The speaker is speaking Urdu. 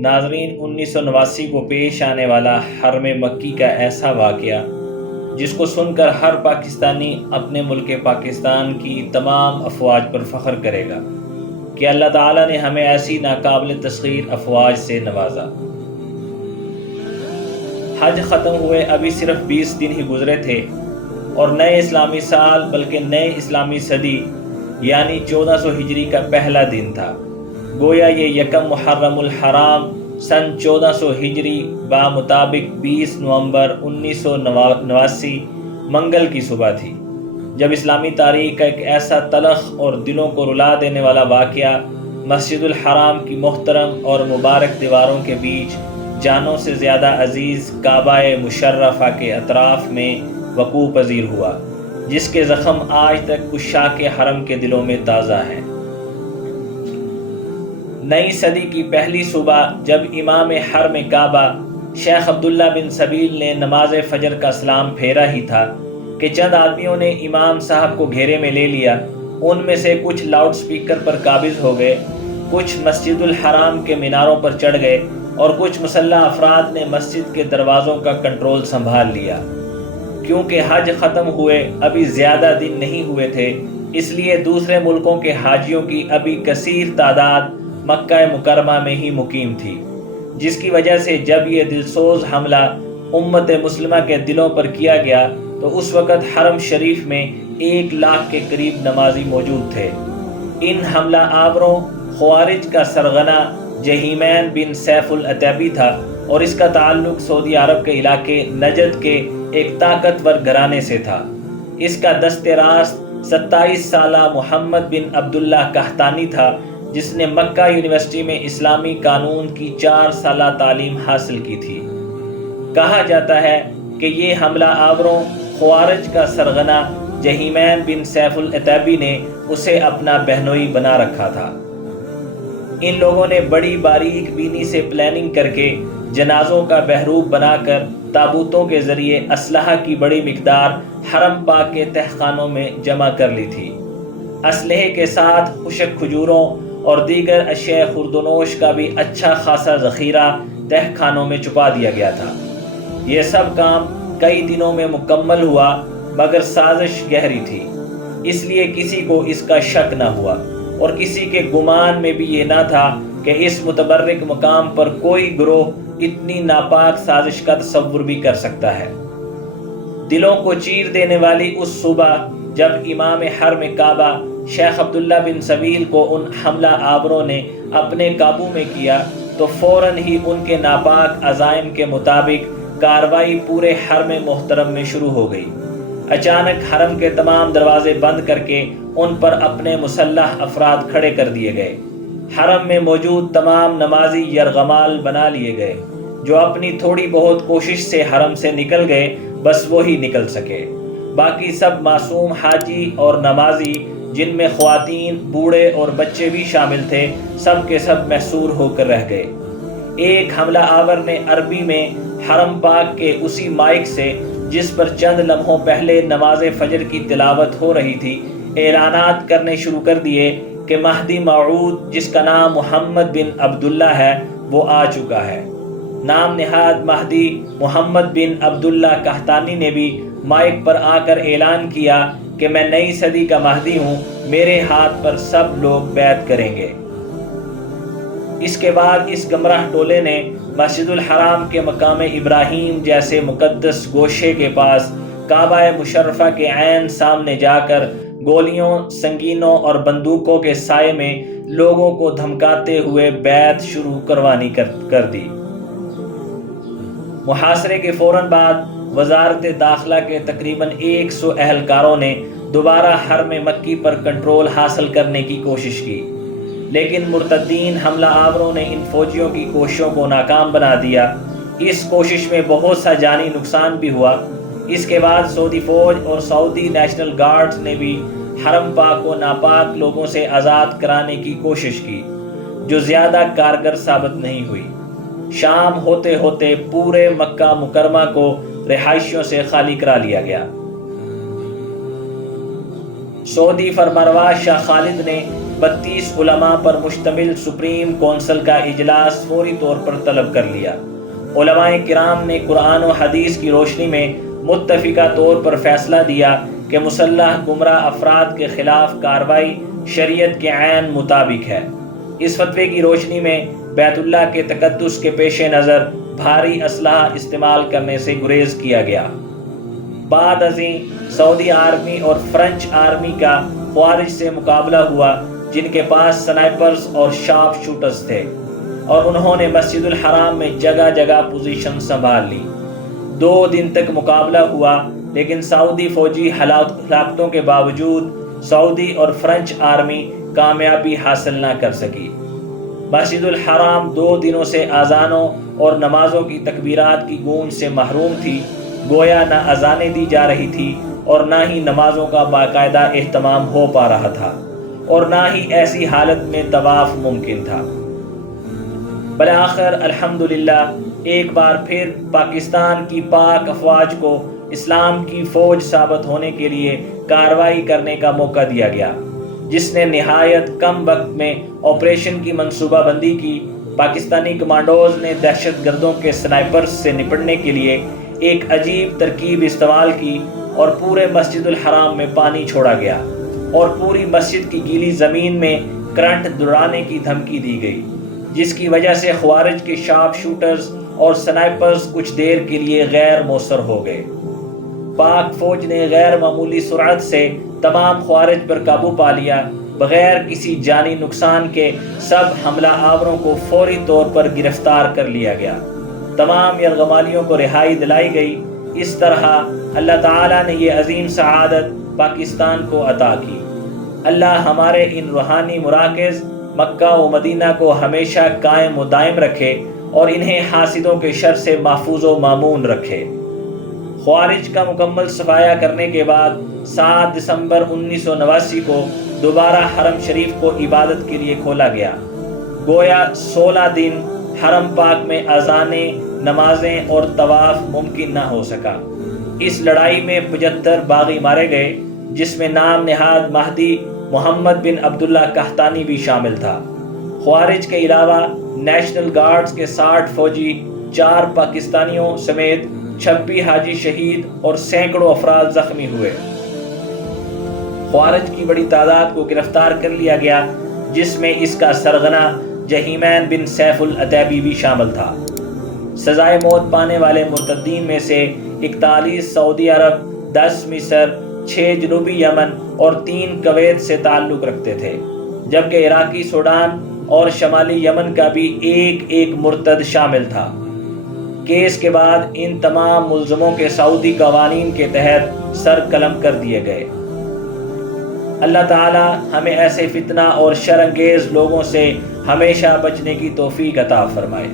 ناظرین، 1989 کو پیش آنے والا حرم مکی کا ایسا واقعہ جس کو سن کر ہر پاکستانی اپنے ملک پاکستان کی تمام افواج پر فخر کرے گا کہ اللہ تعالیٰ نے ہمیں ایسی ناقابل تسخیر افواج سے نوازا۔ حج ختم ہوئے ابھی صرف 20 دن ہی گزرے تھے اور نئے اسلامی سال بلکہ نئے اسلامی صدی یعنی 1400 ہجری کا پہلا دن تھا۔ گویا یہ یکم محرم الحرام سن 1400 ہجری بمطابق 20 نومبر 1989 منگل کی صبح تھی، جب اسلامی تاریخ کا ایک ایسا تلخ اور دلوں کو رلا دینے والا واقعہ مسجد الحرام کی محترم اور مبارک دیواروں کے بیچ جانوں سے زیادہ عزیز کعبہ مشرفہ کے اطراف میں وقوع پذیر ہوا، جس کے زخم آج تک عشاق حرم کے دلوں میں تازہ ہیں۔ نئی صدی کی پہلی صبح جب امام حرم کعبہ شیخ عبداللہ بن سبیل نے نماز فجر کا سلام پھیرا ہی تھا کہ چند آدمیوں نے امام صاحب کو گھیرے میں لے لیا۔ ان میں سے کچھ لاؤڈ سپیکر پر قابض ہو گئے، کچھ مسجد الحرام کے میناروں پر چڑھ گئے اور کچھ مسلح افراد نے مسجد کے دروازوں کا کنٹرول سنبھال لیا۔ کیونکہ حج ختم ہوئے ابھی زیادہ دن نہیں ہوئے تھے، اس لیے دوسرے ملکوں کے حاجیوں کی ابھی کثیر تعداد مکہ مکرمہ میں ہی مقیم تھی، جس کی وجہ سے جب یہ دلسوز حملہ امت مسلمہ کے دلوں پر کیا گیا تو اس وقت حرم شریف میں 1 لاکھ کے قریب نمازی موجود تھے۔ ان حملہ آوروں خوارج کا سرغنہ جہیمین بن سیف العتیبی تھا اور اس کا تعلق سعودی عرب کے علاقے نجد کے ایک طاقتور گھرانے سے تھا۔ اس کا دست راست 27 سالہ محمد بن عبداللہ قحطانی تھا، جس نے مکہ یونیورسٹی میں اسلامی قانون کی 4 سالہ تعلیم حاصل کی تھی۔ کہا جاتا ہے کہ یہ حملہ آوروں خوارج کا سرغنہ جہیمین بن سیف العتیبی نے اسے اپنا بہنوئی بنا رکھا تھا۔ ان لوگوں نے بڑی باریک بینی سے پلاننگ کر کے جنازوں کا بحروب بنا کر تابوتوں کے ذریعے اسلحہ کی بڑی مقدار حرم پاک کے تہخانوں میں جمع کر لی تھی۔ اسلحے کے ساتھ خشک کھجوروں اور دیگر اشیاء خوردونوش کا بھی اچھا خاصا ذخیرہ تہخانوں میں چھپا دیا گیا تھا۔ یہ سب کام کئی دنوں میں مکمل ہوا، مگر سازش گہری تھی، اس لیے کسی کو اس کا شک نہ ہوا اور کسی کے گمان میں بھی یہ نہ تھا کہ اس متبرک مقام پر کوئی گروہ اتنی ناپاک سازش کا تصور بھی کر سکتا ہے۔ دلوں کو چیر دینے والی اس صبح جب امام حرم کعبہ شیخ عبداللہ بن سبیل کو ان حملہ آوروں نے اپنے قابو میں کیا تو فوراً ہی ان کے ناپاک عزائم کے مطابق کارروائی پورے حرم محترم میں شروع ہو گئی۔ اچانک حرم کے تمام دروازے بند کر کے ان پر اپنے مسلح افراد کھڑے کر دیے گئے۔ حرم میں موجود تمام نمازی یرغمال بنا لیے گئے، جو اپنی تھوڑی بہت کوشش سے حرم سے نکل گئے، بس وہی نکل سکے۔ باقی سب معصوم حاجی اور نمازی، جن میں خواتین، بوڑھے اور بچے بھی شامل تھے، سب کے سب محصور ہو کر رہ گئے۔ ایک حملہ آور نے عربی میں حرم پاک کے اسی مائک سے جس پر چند لمحوں پہلے نماز فجر کی تلاوت ہو رہی تھی، اعلانات کرنے شروع کر دیے کہ مہدی موعود، جس کا نام محمد بن عبداللہ ہے، وہ آ چکا ہے۔ نام نہاد مہدی محمد بن عبداللہ قحطانی نے بھی مائک پر آ کر اعلان کیا کہ میں نئی صدی کا مہدی ہوں، میرے ہاتھ پر سب لوگ بیعت کریں گے۔ اس کے بعد اس گمراہ ٹولے نے مسجد الحرام کے مقام ابراہیم جیسے مقدس گوشے کے پاس کعبہ مشرفہ کے عین سامنے جا کر گولیوں، سنگینوں اور بندوقوں کے سائے میں لوگوں کو دھمکاتے ہوئے بیعت شروع کروانی کر دی۔ محاصرے کے فوراً بعد وزارت داخلہ کے تقریباً 100 اہلکاروں نے دوبارہ حرم مکی پر کنٹرول حاصل کرنے کی کوشش کی، لیکن مرتدین حملہ آوروں نے ان فوجیوں کی کوششوں کو ناکام بنا دیا۔ اس کوشش میں بہت سا جانی نقصان بھی ہوا۔ اس کے بعد سعودی فوج اور سعودی نیشنل گارڈز نے بھی حرم پاک کو ناپاک لوگوں سے آزاد کرانے کی کوشش کی، جو زیادہ کارگر ثابت نہیں ہوئی۔ شام ہوتے ہوتے پورے مکہ مکرمہ کو رہائشیوں سے خالی کرا لیا گیا۔ سعودی فرمانروا شاہ خالد نے 32 علماء پر مشتمل سپریم کونسل کا اجلاس فوری طور پر طلب کر لیا۔ علماء کرام نے قرآن و حدیث کی روشنی میں متفقہ طور پر فیصلہ دیا کہ مسلح گمراہ افراد کے خلاف کارروائی شریعت کے عین مطابق ہے۔ اس فتوے کی روشنی میں بیت اللہ کے تقدس کے پیش نظر بھاری اسلحہ استعمال کرنے سے گریز کیا گیا۔ بعد ازیں سعودی آرمی اور فرنچ آرمی کا خوارج سے مقابلہ ہوا، جن کے پاس سنائپرز اور شارپ شوٹرز تھے، اور انہوں نے مسجد الحرام میں جگہ جگہ پوزیشن سنبھال لی۔ 2 دن تک مقابلہ ہوا، لیکن سعودی فوجی ہلاکتوں کے باوجود سعودی اور فرنچ آرمی کامیابی حاصل نہ کر سکی۔ مسجد الحرام 2 دنوں سے اذانوں اور نمازوں کی تکبیرات کی گونج سے محروم تھی، گویا نہ اذانیں دی جا رہی تھی اور نہ ہی نمازوں کا باقاعدہ اہتمام ہو پا رہا تھا، اور نہ ہی ایسی حالت میں طواف ممکن تھا۔ بالآخر الحمدللہ ایک بار پھر پاکستان کی پاک افواج کو اسلام کی فوج ثابت ہونے کے لیے کارروائی کرنے کا موقع دیا گیا، جس نے نہایت کم وقت میں آپریشن کی منصوبہ بندی کی۔ پاکستانی کمانڈوز نے دہشت گردوں کے سنائپرز سے نپٹنے کے لیے ایک عجیب ترکیب استعمال کی، اور پورے مسجد الحرام میں پانی چھوڑا گیا اور پوری مسجد کی گیلی زمین میں کرنٹ دوڑانے کی دھمکی دی گئی، جس کی وجہ سے خوارج کے شارپ شوٹرز اور سنائپرز کچھ دیر کے لیے غیر مؤثر ہو گئے۔ پاک فوج نے غیر معمولی سرعت سے تمام خوارج پر قابو پا لیا۔ بغیر کسی جانی نقصان کے سب حملہ آوروں کو فوری طور پر گرفتار کر لیا گیا۔ تمام یرغمالیوں کو رہائی دلائی گئی۔ اس طرح اللہ تعالیٰ نے یہ عظیم سعادت پاکستان کو عطا کی۔ اللہ ہمارے ان روحانی مراکز مکہ و مدینہ کو ہمیشہ قائم و دائم رکھے، اور انہیں حاسدوں کے شر سے محفوظ و مامون رکھے۔ خوارج کا مکمل صفایا کرنے کے بعد 7 دسمبر 1989 کو دوبارہ حرم شریف کو عبادت کے لیے کھولا گیا۔ گویا 16 دن حرم پاک میں اذانیں، نمازیں اور طواف ممکن نہ ہو سکا۔ اس لڑائی میں 75 باغی مارے گئے، جس میں نام نہاد مہدی محمد بن عبداللہ قحطانی بھی شامل تھا۔ خوارج کے علاوہ نیشنل گارڈز کے 60 فوجی، 4 پاکستانیوں سمیت 26 حاجی شہید اور سینکڑوں افراد زخمی ہوئے۔ خوارج کی بڑی تعداد کو گرفتار کر لیا گیا، جس میں اس کا سرغنہ جہیمین بن سیف العتیبی بھی شامل تھا۔ سزائے موت پانے والے مرتدین میں سے 41 سعودی عرب، 10 مصر، 6 جنوبی یمن اور 3 کویت سے تعلق رکھتے تھے، جبکہ عراقی سوڈان اور شمالی یمن کا بھی ایک مرتد شامل تھا۔ کیس کے بعد ان تمام ملزموں کے سعودی قوانین کے تحت سر قلم کر دیے گئے۔ اللہ تعالی ہمیں ایسے فتنہ اور شر انگیز لوگوں سے ہمیشہ بچنے کی توفیق عطا فرمائے۔